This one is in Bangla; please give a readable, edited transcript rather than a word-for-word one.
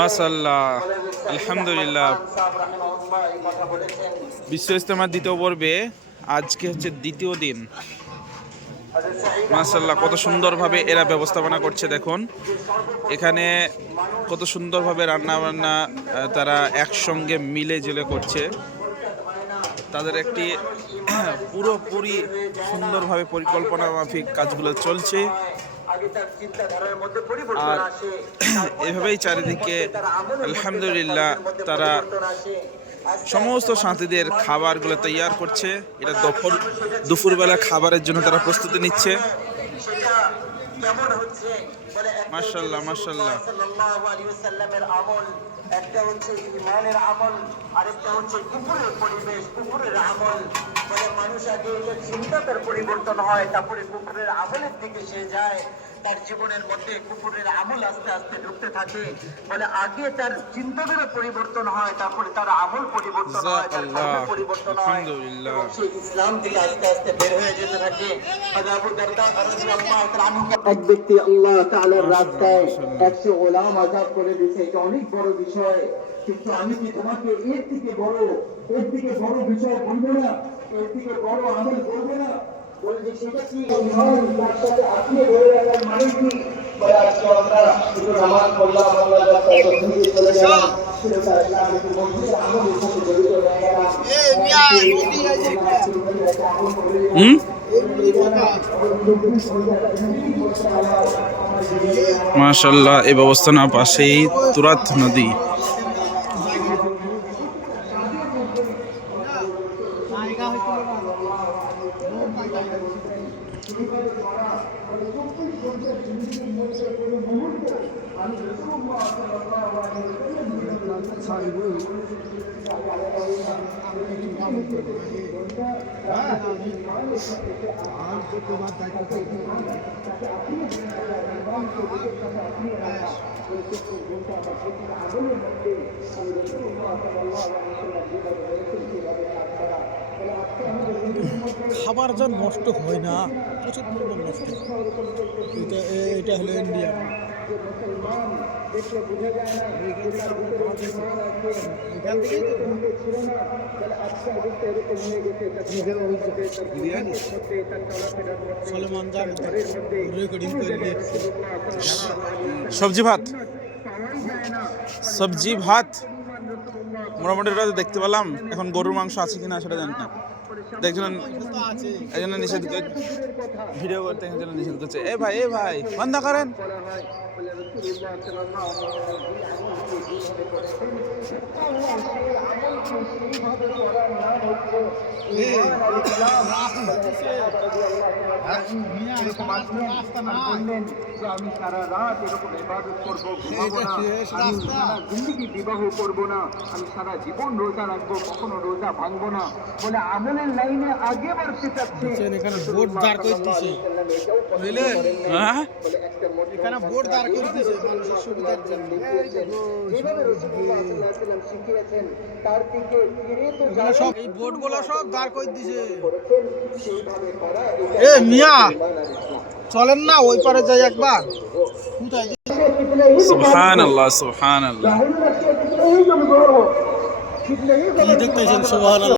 মাশাআল্লাহ, আলহামদুলিল্লাহ। বিশ্ব ইজতেমার দ্বিতীয় পর্বে আজকে হচ্ছে দ্বিতীয় দিন। মাশাআল্লাহ, কত সুন্দরভাবে এরা ব্যবস্থাপনা করছে দেখুন। এখানে কত সুন্দরভাবে রান্না বান্না তারা একসঙ্গে মিলে জেলে করছে। তাদের একটি পুরোপুরি সুন্দরভাবে পরিকল্পনা মাফিক কাজগুলো চলছে। আর এভাবেই চারিদিকে আলহামদুলিল্লাহ তারা সমস্ত সাথীদের খাবারগুলো তৈয়ার করছে। এটা দুপুরবেলা খাবারের জন্য তারা প্রস্তুতি নিচ্ছে। মাশাআল্লাহ, মাশাআল্লাহ। একটা হচ্ছে ইমানের আমল, আরেকটা হচ্ছে কুফরের পরিবেশ, কুফরের আমল। মানে মানুষ আগে চিন্তার পরিবর্তন হয়, তারপরে কুফরের আমলের দিকে সে যায়। তার জীবনের মধ্যে কুফরের আমল আস্তে আস্তে ঢুকতে থাকে। মানে আগে তার চিন্তাধারা পরিবর্তন হয়, তারপরে তার আমল পরিবর্তন হয়, তার কর্ম পরিবর্তন হয়, এবং সে ইসলাম থেকে আস্তে আস্তে বের হয়ে যেতে থাকে। আবু দারদা রাদিয়াল্লাহু তাআলা আনহু, এক ব্যক্তি আল্লাহ তাআলার রাস্তায় 100 গোলাম আযাদ করে দিয়েছে। এটা অনেক বড় বিষয়, কিন্তু আমি কি তোমাকে এর থেকে বড় বিষয় বলবো না? এর থেকে বড় আমল করবো না? বলে যে সেটা কি ইমান, তার সাথে আপনি ধরে রাখার মানে কি? বলে আজকে আমরা শুধু নামাজ পড়লাম, আল্লাহ রাস্তায় দিয়ে চলে গেলাম, সেটা তার ইসলামের মধ্যে আমলের সাথে জড়িত হয়ে গেলাম। মাশাআল্লাহ, এই ব্যবস্থার পাশেই তুরাত নদী। খাবার যা নষ্ট হয় না, প্রচুর পরিমাণ নষ্ট। এটা হলো ইন্ডিয়া। সবজি ভাত মোটামুটি দেখতে পেলাম। এখন গরুর মাংস আছে কিনা সেটা জানি না। একজন নিষেধ ভিডিও করতে নিষেধ করছে। এ ভাই বন্ধ করেন। আমি সারা রাত এরকম ইবাদত করবো, ঘুমাবো না, আমি সারা জিন্দেগি বিবাহ করবো না, আমি সারা জীবন রোজা রাখবো, কখনো রোজা ভাঙবো না। বলে আমলের লাইনে আগে বাড়তে চাচ্ছে। এখানে বোর্ড দাঁড় করে দিয়েছে, বুঝলেন? এখানে বোর্ড দাঁড় করে দিয়েছে মানুষের সুবিধার জন্য। সব এই বোর্ডগুলো সব দাঁড় করে দিয়েছে। এ মিয়া চলেন না ওই পারে যাই একবার। সুবহানাল্লাহ, সুবহানাল্লাহ। কি দেখতেছেন? সুবহানাল্লাহ।